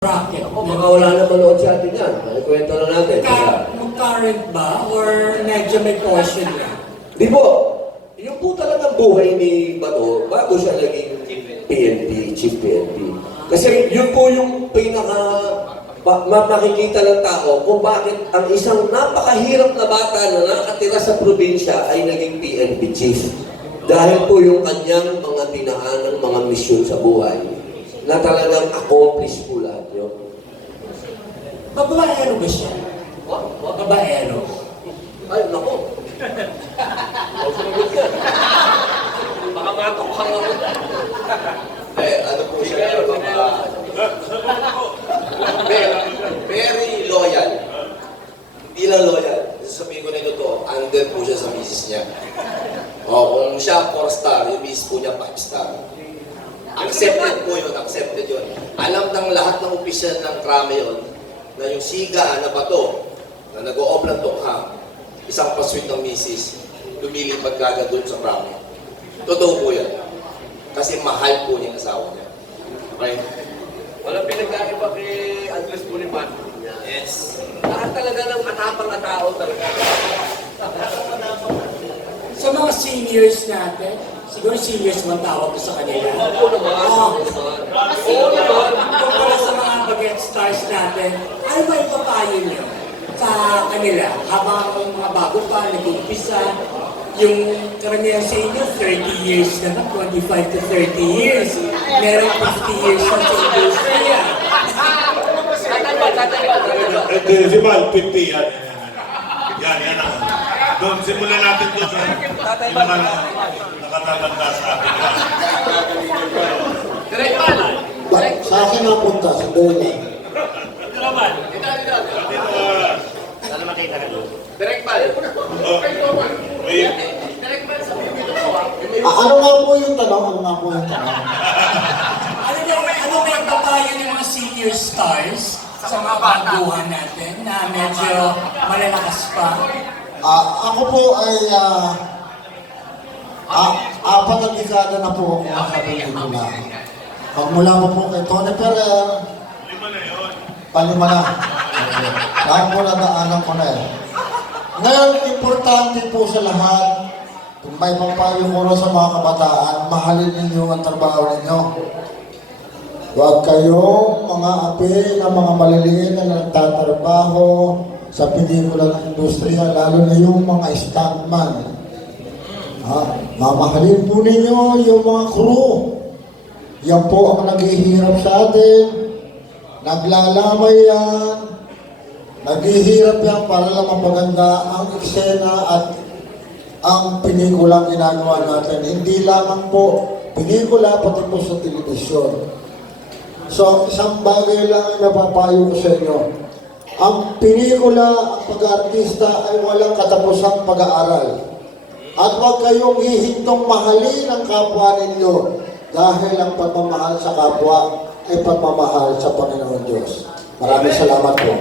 bracket. Ako, baka wala na manood sa atin yan. Kwento lang natin. Ka- current ba? Or medyo may portion lang? Di po, yung po talagang buhay ni Bato, bago siya naging PNP, Chief PNP. Kasi yun po yung pinaka ma- ma- makikita ng tao kung bakit ang isang napakahirap na bata na nakatira sa probinsya ay naging PNP Chief. Dahil po yung kanyang mga dinaan ng mga misyon sa buhay na talagang accomplish po lahat yun. Babaero ba siya? Babaero. Ay, nako. Baka matok ka nga. Eh, ano po siya, mga... very, very loyal. Hindi lang loyal. Sabihin ko na ito to, under po siya sa misis niya. O, kung siya 4 star, yung misis po niya 5 star. Accepted po yun, accepted yun. Alam ng lahat ng opisyal ng krame yun, na yung siga na bato, na nag-o-off ng tukhang, isang pasweet ng misis, lumilipad kagad doon sa krame. Totoo po yan. Kasi mahal po niya yung asawa niya. Okay? Walang pinagkaiba kay Andres Puliman. Yes. Lahat talaga ng matapang na tao talaga. Sa mga seniors natin, siguro seniors man tawag ko sa kanila. Oo naman. Oo. Oo naman. Oo naman. Kumpara sa mga baget stars natin, ano ba yung papayo niyo sa kanila habang mga bago pa, nag-umpisa, yung karamihan sa inyo, 30 years na na, 25 to 30 years. Meron 50 years na sa industriya. Tatay ba? Tatay ba? Tatay ba? Eh, Decimal, 50 yan. Doon, simulan natin doon sa yung mga na- nakatatanda sa atin. Direct man. Sa akin napunta, sa Dole. Dito, ah, Direct man. oh, may, Direct man sa bibito ko ah. Ah, ano nga po yung tanong? Ano nga po yung tanong? Ano yung, ano ba yung papayo ng mga senior stars sa mga baguhan natin na medyo malalakas pa? Ah, ako po ay ah, ah, apat na dekada na po ako nasa pelikula. Magmula po po kay Tony Ferrer, lima na yun. palima na. Lahat po nadaanan ko na eh. Ngayon, importante po sa lahat, kung may papayo ko sa mga kabataan, mahalin ninyo ang trabaho ninyo. Huwag kayong mga api na mga maliliit na nagtatrabaho sa pelikula ng industriya, lalo na yung mga stuntman. Ha? Mamahalin po ninyo yung mga crew. Yan po ang naghihirap sa atin. Naglalamay yan. Naghihirap yan para lang mapaganda ang eksena at ang pelikulang ginagawa natin. Hindi lamang po pelikula, pati po sa telebisyon. So, isang bagay lang ang napapayo ko sa inyo. Ang pelikula, ang pag-artista ay walang katapusang pag-aaral. At huwag kayong hihintong mahalin ang kapwa ninyo dahil ang pagmamahal sa kapwa ay pagmamahal sa Panginoon Diyos. Maraming salamat po.